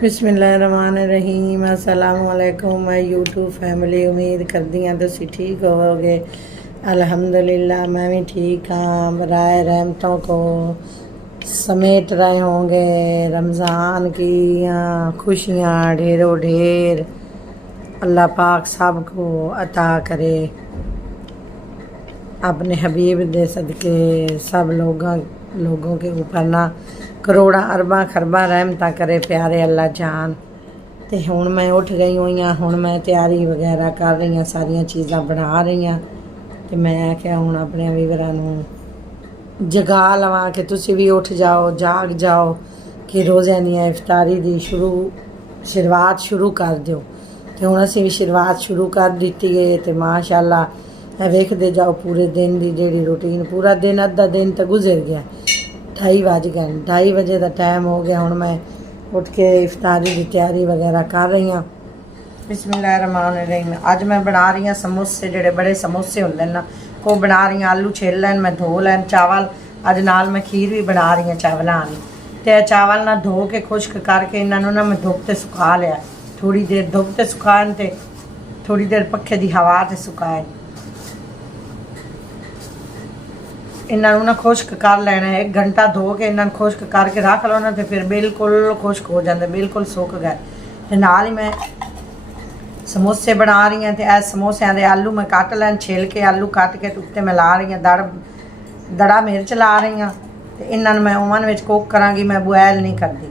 बिस्मिल्लाहिर्रहमानिर्रहीम अस्सलाम वालेकुम माय यूट्यूब फैमिली। उम्मीद करती हैं तुसी ठीक होवोगे। अल्हम्दुलिल्लाह मैं भी ठीक हाँ। बराए रहमतों को समेट रहे होंगे रमज़ान की खुशियाँ ढेरों ढेर। अल्लाह पाक सब को अता करे अपने हबीब दे सदके। सब लोगों के ऊपर ना करोड़ा अरबा खरबा रहमत करे प्यारे अल्लाह जान। तो हुण मैं उठ गई हुई हाँ, हुण मैं तैयारी वगैरह कर रही हाँ, सारिया चीज़ां बना रही हाँ। तो मैं क्या हुण अपने वीवरां नूं जगा लवां कि तुसी भी उठ जाओ, जाग जाओ कि रोज़े दी इफ्तारी दी शुरुआत शुरू कर दिओ। तो हुण असीं भी शुरुआत शुरू कर दित्ती है। तो माशाअल्लाह वेखदे जाओ पूरे दिन की जिहड़ी रूटीन, पूरा दिन अद्धा दिन तो गुजर गया। 2:30 बज गए, 2:30 बजे का टाइम हो गया। हुण मैं उठ के इफ्तारी की तैयारी वगैरह कर रही हाँ। बिस्मिल्लाहिर्रहमानिर्रहीम। अज मैं बना रही हाँ समोसे, जिहड़े बड़े समोसे होंदे ना वो बना रही हाँ। आलू छिल लैन, मैं धो लैन चावल। अज नाल मैं खीर भी बना रही हाँ चावलों वाली। तो चावल ना धो के खुश्क करके इन्होंने ना मैं धुप ते सुखा लिया। थोड़ी देर धुप ते सुखान ते थोड़ी देर पखे की हवा ते सुखाए। इन्हों ना खुश्क कर लेना है। 1 घंटा धो के इन्होंने खुश्क करके रख लो ना, तो फिर बिल्कुल खुश्क हो जाते, बिल्कुल सुक गए। तो नाल ही मैं समोसे बना रही हूँ। तो इस समोसिया के आलू मैं कट लैन, छिल के आलू कट के उत्ते मैं ला रही हूँ। दड़ा मिर्च ला रही हूँ। तो इन्होंने मैं ओवन में कुक कराँगी, मैं बॉयल नहीं करती।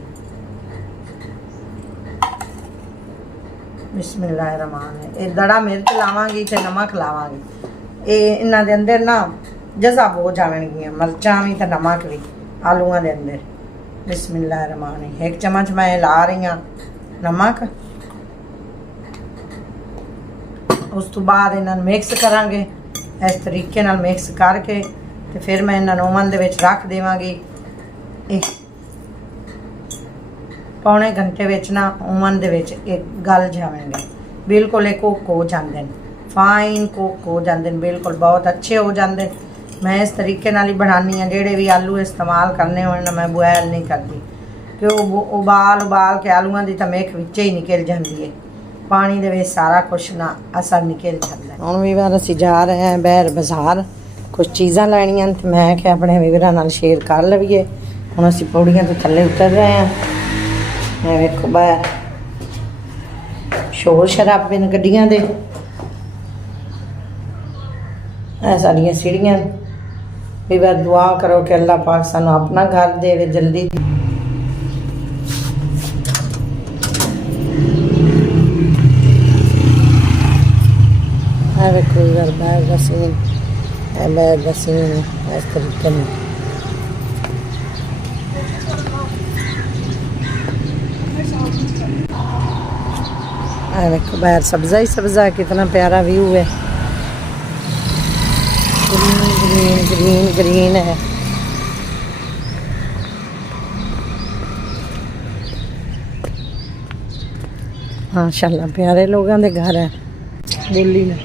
बिस्मिल्लाहिर्रहमानिर्रहीम। ये दड़ा मिर्च लावांगी तो नमक लावांगी। ये इन्हों के अंदर ना जज़ब हो जाएगियाँ, मिर्चा भी तो नमक भी आलूआं के अंदर। बिस्मिल्लाहिर्रहमानिर्रहीम। 1 चम्मच मैं ला रही हाँ नमक। उस तो बाद इन्होंने मिक्स करांगे इस तरीके नाल मिक्स करके। तो फिर मैं इन्होंने ओवन दे विच रख देवांगी। पौने घंटे विच ना ओवन दे विच एक गल जाएंगे, बिल्कुल एक कुक हो जाते हैं, फाइन कुक हो जाते हैं, बिल्कुल बहुत अच्छे हो जाते हैं। मैं इस तरीके नाल ही बनानी हाँ। जेडे भी आलू इस्तेमाल करने होने मैं बॉयल नहीं करती, क्यों उबाल के आलूआं की तो मेख विच ही निकल जाती है। पानी दे विच सारा कुछ ना असर निकल जाता है। हुण वीवर असीं जा रहे हैं बाहर बाज़ार कुछ चीज़ां लैणियां। तो मैं क्या अपने वीवरां नाल शेयर कर लवीए। हुण असीं पौड़ियां तो थल्ले उतर रहे हैं। मैं वेखो बाहर शोर शराबे ने गड्डियां दे। सारियां सीढ़ियां। वीवर दुआ करो कि अल्लाह पाक सानू अपना घर दे जल्दी। वेखो वीवर बाहर का सीन, बाहर का सीन इस तरीके में। देखो बाहर सब्जा ही सब्जा, कितना प्यारा व्यू है। ग्रीन ग्रीन ग्रीन है। माशाल्लाह प्यारे लोगों के घर है। बोली ना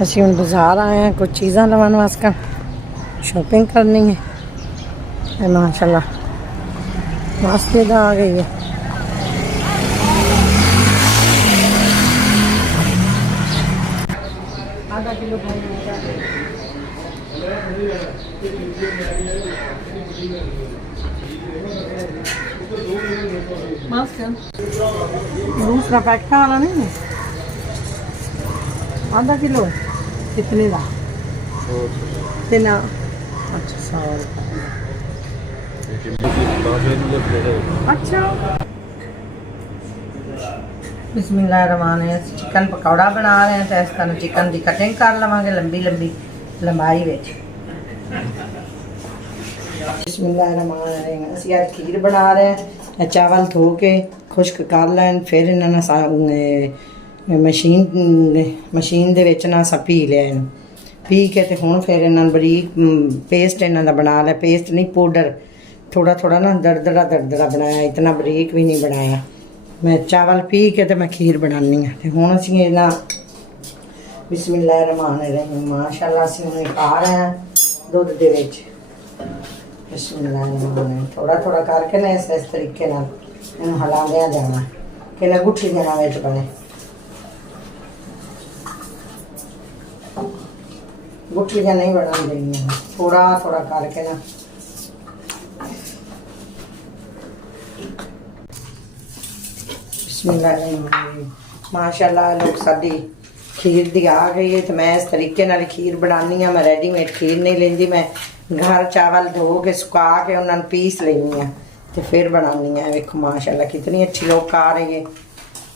असीं हुण बाज़ार आए हैं कुछ चीज़ां लवन वास्ते, शॉपिंग करनी है। माशाल्लाह मस्त जगह आ गई है। आधा किलो दूसरा पैकेट वाला नहीं है। आधा किलो कितने का? 100। अच्छा 100 अच्छा। बिस्मिल्लाहिर्रहमानिर्रहीम। चिकन पकौड़ा बना रहे हैं। तो इस तरह चिकन की कटिंग कर लवांगे लंबी लंबी लंबाई में। बिस्मिल्लाहिर्रहमानिर्रहीम। असीं अज खीर बना रहे हैं। चावल धो के खुश्क कर लैन, फिर इन्होंने मशीन दे विच ना असां पी लिया। इन्हूं पी के तो हुण फिर इन्होंने बरीक पेस्ट इन्हों का बना लिया। पेस्ट नहीं पाउडर, थोड़ा थोड़ा ना दरदरा बनाया, इतना बरीक भी नहीं बनाया। मैं चावल पी के तो मैं खीर बनानी है। तो हुण असीं इन्हां ਬਿਸਮਿਲ੍ਲਾਹਿਰਰਹਿਮਾਨਿਰਰਹੀਮ ਮਾਸ਼ਾਅੱਲਾ ਅਸੀਂ ਹੁਣ ਪਾ ਰਹੇ ਹਾਂ ਦੁੱਧ ਦੇ ਵਿੱਚ। ਬਿਸਮਿਲ੍ਲਾਹਿਰਰਹਿਮਾਨਿਰਰਹੀਮ ਥੋੜਾ ਥੋੜਾ ਕਰਕੇ ਨਾ ਇਸ ਤਰੀਕੇ ਨਾਲ ਇਹਨੂੰ ਹਿਲਾਉਂਦਿਆਂ ਜਾਣਾ ਕਿ ਨਾ ਗੁੱਠਲੀਆਂ ਨਾ ਵਿੱਚ ਬਣੇ। ਗੁੱਠਲੀਆਂ ਨਹੀਂ ਬਣਨ ਦੇਣੀਆਂ, ਥੋੜਾ ਥੋੜਾ ਕਰਕੇ ਨਾ। ਬਿਸਮਿਲ੍ਲਾਹਿਰਰਹਿਮਾਨਿਰਰਹੀਮ ਮਾਸ਼ਾਅੱਲਾ ਲੋਕ ਸਾਡੀ ਖੀਰ ਦੀ ਆ ਗਈ ਹੈ। ਤੇ ਮੈਂ ਇਸ ਤਰੀਕੇ ਨਾਲ ਖੀਰ ਬਣਾਉਂਦੀ ਹਾਂ। ਮੈਂ ਰੈਡੀਮੇਡ ਖੀਰ ਨਹੀਂ ਲੈਂਦੀ, ਮੈਂ ਘਰ ਚਾਵਲ ਧੋ ਕੇ ਸੁਕਾ ਕੇ ਉਹਨਾਂ ਨੂੰ ਪੀਸ ਲੈਂਦੀ ਹਾਂ ਤੇ ਫਿਰ ਬਣਾਉਂਦੀ ਹਾਂ। ਵੇਖੋ ਮਾਸ਼ਾਅੱਲਾ ਕਿਤਨੀ ਅੱਛੀ ਲੋਕ ਆ ਰਹੀ ਹੈ।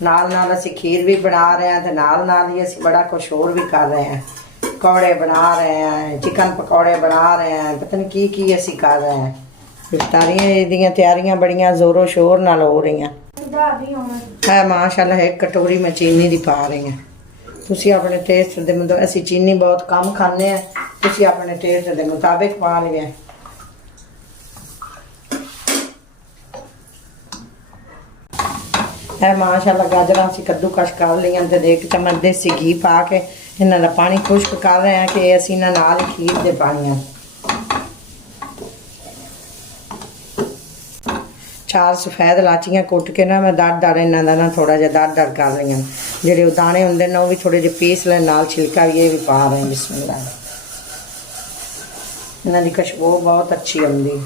ਨਾਲ ਨਾਲ ਅਸੀਂ ਖੀਰ ਵੀ ਬਣਾ ਰਹੇ ਹਾਂ ਤੇ ਨਾਲ ਨਾਲ ਹੀ ਅਸੀਂ ਬੜਾ ਕੁਛ ਹੋਰ ਵੀ ਕਰ ਰਹੇ ਹਾਂ। ਪਕੌੜੇ ਬਣਾ ਰਹੇ ਹਾਂ, ਚਿਕਨ ਪਕੌੜੇ ਬਣਾ ਰਹੇ ਹਾਂ, ਪਤਾ ਨਹੀਂ ਕੀ ਅਸੀਂ ਕਰ ਰਹੇ ਹਾਂ। ਇਫਤਾਰੀਆਂ ਇਹਦੀਆਂ ਤਿਆਰੀਆਂ ਬੜੀਆਂ ਜ਼ੋਰੋ ਸ਼ੋਰ ਨਾਲ ਹੋ ਰਹੀਆਂ ਹੈ। ਮਾਸ਼ਾਅੱਲਾ ਇੱਕ ਕਟੋਰੀ ਮੈਂ ਚੀਨੀ ਦੀ ਪਾ ਰਹੀ ਹਾਂ। ਤੁਸੀਂ ਆਪਣੇ ਟੇਸਟ ਦੇ ਮੁਤਾਬਿਕ, ਅਸੀਂ ਚੀਨੀ ਬਹੁਤ ਕਮ ਖਾਂਦੇ ਹਾਂ, ਤੁਸੀਂ ਆਪਣੇ ਟੇਸਟ ਦੇ ਮੁਤਾਬਿਕ ਪਾ ਲਿਆ। ਹੈ ਮਾਸ਼ਾਅੱਲਾ ਗਾਜਰਾਂ ਅਸੀਂ ਕੱਦੂਕਸ਼ ਕਰ ਲਈਆਂ ਤੇ 1 ਚਮਚ ਦੇਸੀ ਘੀ ਪਾ ਕੇ ਇਹਨਾਂ ਦਾ ਪਾਣੀ ਖੁਸ਼ਕ ਕਰ ਰਹੇ ਹਾਂ ਕਿ ਅਸੀਂ ਇਹਨਾਂ ਨਾਲ ਖੀਰ ਦੇ ਪਾਣੀਆਂ। 4 ਸਫੈਦ ਇਲਾਚੀਆਂ ਕੁੱਟ ਕੇ ਨਾ ਮੈਂ ਦੜ ਇਹਨਾਂ ਦਾ ਨਾ ਥੋੜਾ ਜਿਹਾ ਦੜ ਕਰ ਲਈਆਂ। ਜਿਹੜੇ ਉਹ ਦਾਣੇ ਹੁੰਦੇ ਨੇ ਉਹ ਵੀ ਥੋੜੇ ਜਿਹੇ ਪੀਸ ਲੈ, ਨਾਲ ਛਿਲਕਾ ਵੀ ਇਹ ਵੀ ਪਾ ਰਹੇ। ਬਿਸਮਿਲ੍ਲਾ ਇਹਨਾਂ ਦੀ ਖੁਸ਼ਬੂ ਬਹੁਤ ਅੱਛੀ ਆਉਂਦੀ।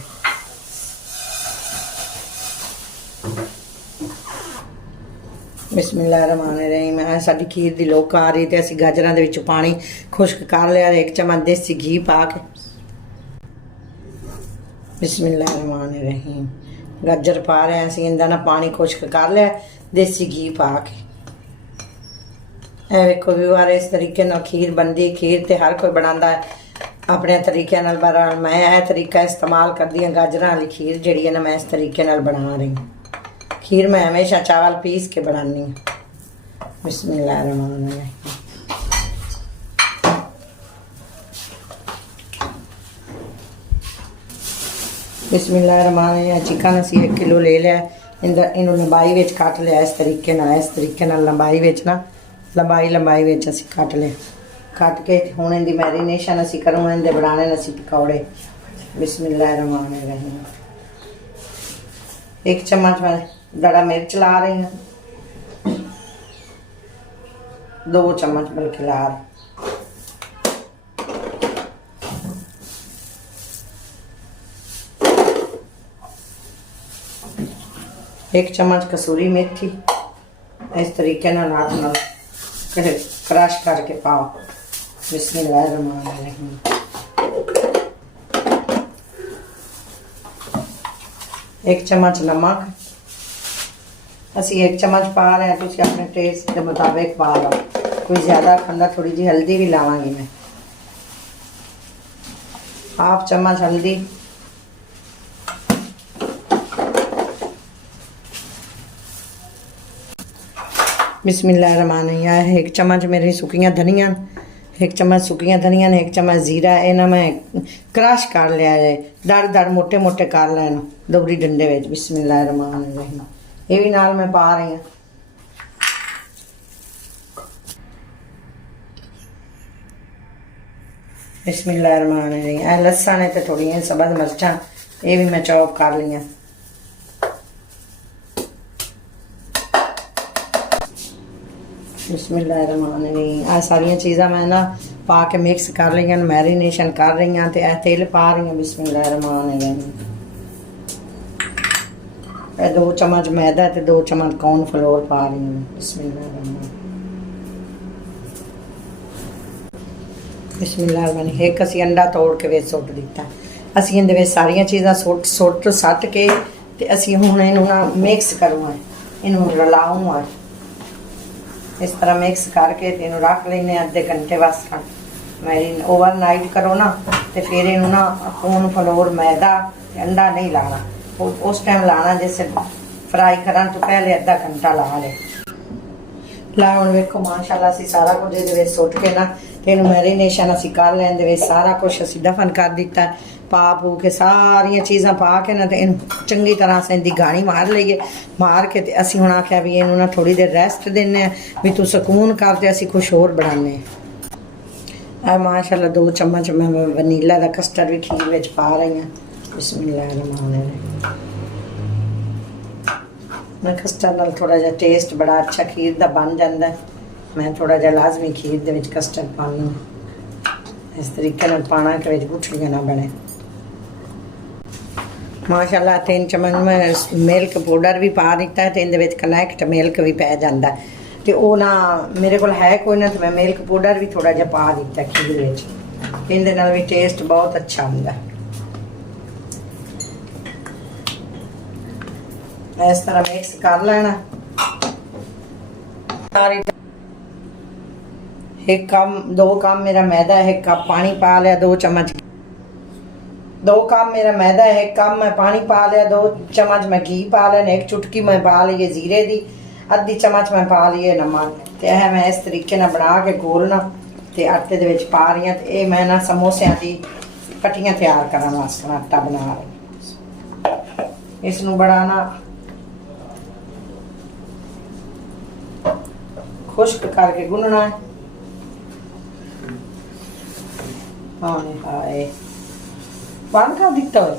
ਬਿਸਮਿਲ੍ਲਾਹਿਰਰਹਿਮਾਨਿਰਰਹੀਮ ਸਾਡੀ ਖੀਰ ਦੀ ਲੋਕ ਆ ਰਹੀ ਤੇ ਅਸੀਂ ਗਾਜਰਾਂ ਦੇ ਵਿੱਚ ਪਾਣੀ ਖੁਸ਼ਕ ਕਰ ਲਿਆ। 1 ਚਮਚ ਦੇਸੀ ਘੀ ਪਾ ਕੇ। ਬਿਸਮਿਲ੍ਲਾਹਿਰਰਹਿਮਾਨਿਰਰਹੀਮ ਗਾਜਰ ਪਾ ਰਹੇ ਅਸੀਂ ਇਹਦਾ ਨਾ ਪਾਣੀ ਖੁਸ਼ਕ ਕਰ ਲਿਆ ਦੇਸੀ ਘੀ ਪਾ ਕੇ। ਇਹ ਵੇਖੋ ਵੀਵਾਰ ਇਸ ਤਰੀਕੇ ਨਾਲ ਖੀਰ ਬਣਦੀ। ਖੀਰ ਤੇ ਹਰ ਕੋਈ ਬਣਾਉਂਦਾ ਆਪਣੇ ਤਰੀਕੇ ਨਾਲ, ਪਰ ਮੈਂ ਇਹ ਤਰੀਕਾ ਇਸਤੇਮਾਲ ਕਰਦੀ ਹਾਂ। ਗਾਜਰਾਂ ਵਾਲੀ ਖੀਰ ਜਿਹੜੀ ਹੈ ਨਾ ਮੈਂ ਇਸ ਤਰੀਕੇ ਨਾਲ ਬਣਾ ਰਹੀ ਹਾਂ। खीर मैं हमेशा चावल पीस के बनानी हूँ। बिस्मिल्लाहिर्रहमानिर्रहीम बिस्मिल्लाहिर्रहमानिर्रहीम चिकन असी 1 किलो ले लिया। इन्हों लंबाई विच कट लिया इस तरीके नाल लंबाई विच ना लंबाई विच असी कट लिया। कट के हुण इहदी मैरीनेशन असी करूँ। इहदे बनाने असी पकौड़े। बिस्मिल्लाहिर्रहमानिर्रहीम 1 चम्मच मैं दड़ा मिर्च ला रही हूँ। 2 चम्मच बल्कि ला रही। एक चम्मच कसूरी मेथी इस तरीके नाल हाथ नाल क्रश करके पाओ। बिस्मिल्लाहिर्रहमानिर्रहीम 1 चम्मच नमक असी 1 चम्मच पा रहे हैं। तुम अपने टेस्ट के मुताबिक पा लो। कोई ज़्यादा खांदा थोड़ी जी हल्दी भी लावांगी मैं। 1/2 चम्मच हल्दी। बिस्मिल्लाहिर्रहमानिर्रहीम 1 चम्मच मेरी सुक्कियां धनिया, 1 चम्मच सुक्कियां धनिया ने 1 चम्मच जीरा इन्हें मैं क्रश कर लिया है। दड़ मोटे मोटे कर लेना दोबरी डंडे में। बिस्मिल्लाहिर्रहमानिर्रहीम ये भी नाल मैं पा रही हूँ। बिस्मिल्लाहिर्रहमानिर्रहीम लसन है तो थोड़ी सब्ज़ मिर्चा ये भी मैं चॉप कर ली। बिस्मिल्लाहिर्रहमानिर्रहीम सारिया चीज़ां मैं ना पा के मिक्स कर रही हूँ, मैरीनेशन कर रही हूँ। तो तेल पा रही हूँ। बिस्मिल्लाहिर्रहमानिर्रहीम 2 चम्मच मैदा ते 2 चम्मच कॉर्नफ्लोर पा रही हूँ। बिस्मिल्लाहिर्रहमानिर्रहीम 1 असी अंडा तोड़ के विच सुट दिता। असी इहदे विच सारियां चीज़ां सट के ते असी हुण इहनूं ना मिक्स करूँगा, इहनूं रलाऊँगा। इस तरह मिक्स करके इहनूं रख लैने अद्धे घंटे वास्ते। मैरी ओवरनाइट करो ना तो फिर इहनूं ना कॉर्नफ्लोर मैदा अंडा नहीं लाना। उस टाइम लाना जैसे फ्राई करन तो पहले अद्धा घंटा ला ले। ला हुण वेखो माशाअल्लाह असी सारा कुछ इहदे विच सुट के ना इहनूं मैरीनेशन असी कर लें। इहदे विच सारा कुछ असी दफन कर दिता। पा पू के सारियां चीज़ां पा के ना ते इहनूं चंगी तरह से इहदी गाणी मार लईए। मार के ते असी हुण आख्या भी इहनूं ना थोड़ी देर रेस्ट दिंदे आ भी तू सुकून कर ते असी कुछ होर बनाने। माशाल्लाह 2 चम्मच मैं वनीला का कस्टर्ड भी खीर विच पा रही हूँ। बिस्मिल्लाहिर्रहमानिर्रहीम। मैं कस्टर्ड नाल थोड़ा जिहा टेस्ट बड़ा अच्छा खीर दा बन जाता है। मैं थोड़ा जिहा लाजमी खीर दे विच कस्टर्ड पानी इस तरीके नाल पाना कि विच गुठलियां ना बने। माशाल्लाह 3 चम्मच में मिल्क पाउडर भी पा दिता है तो इहदे विच कनैक्ट मिल्क भी पै जाता है। तो वो ना मेरे को है कोई ना, तो मैं मिल्क पाउडर भी थोड़ा जिहा पा दिता खीर विच, इहदे नाल भी टेस्ट बहुत अच्छा हुंदा। इस तरह मिक्स कर लेना। एक कप 2 कप मेरा मैदा है, 1 कप पानी पा लिया, 2 चम्मच 2 कप मेरा मैदा है, 1 कप मैं पानी पा लिया, 2 चम्मच मैं घी पा लिया, 1 चुटकी मैं पा ली है जीरे दी, आधी चम्मच मैं पा ली है नमक। तो यह मैं इस तरीके ना बना के घोलना तो आटे दे विच पा रही हूँ। तो ये मैं ना समोसियां दी पट्टियां तैयार करने वास्ते आटा बना रही। इसनूं बड़ा ना खुश्क करके गुनना है। हाय हाय बंद कर दिता है।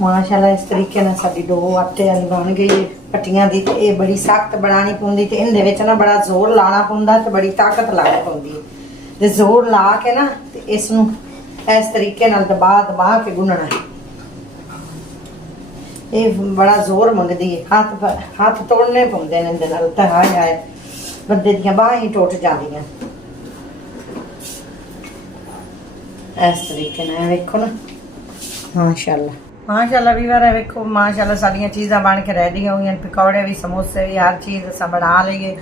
माशाल्लाह इस तरीके ना साडी डो आटे वाली बन गई है पट्टियां दी। ते ये बड़ी सख्त बनानी पौंदी ते इहदे विच ना बड़ा जोर लाना पौंदा ते बड़ी ताकत लानी पौंदी है। ते जोर ला के ना ते इसनूं इस तरीके नाल दबा के गुनना है। ये बड़ा जोर मंगदी है, हाथ तोड़ने पौंदे ने इहदे नाल। ते हाय हाय बंदे दियां बाहां ही टुट जांदियां। इस तरीके नाल वेखो ना माशाल्लाह माशाल्लाह वीवर है। वेखो माशाल्लाह सारियां चीज़ां बन के रेडी हो गई। पकौड़े भी समोसे भी हर चीज़ असां बना लईए।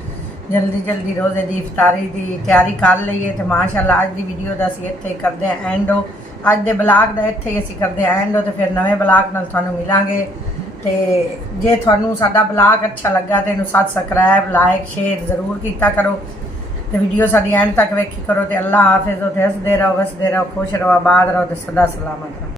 जल्दी जल्दी रोज़े की इफ्तारी की तैयारी कर लईए। तो माशाल्लाह अज की वीडियो का असीं इत्थे करते हैं एंड। अज के ब्लॉग का इत्थे असीं करते हैं एंड। तो फिर नवे ब्लॉग नाल तुहानूं मिलांगे। तो जे तुहानूं साडा ब्लॉग अच्छा लगा तो इहनूं सबसक्राइब लाइक शेयर जरूर कीता करो। तो वीडियो साडी एंड तक वेखी करो। तो अल्लाह हाफिज़। तो हसदे रहो वसदे रहो खुश रहो आबाद रहो तो सदा सलामत रहो।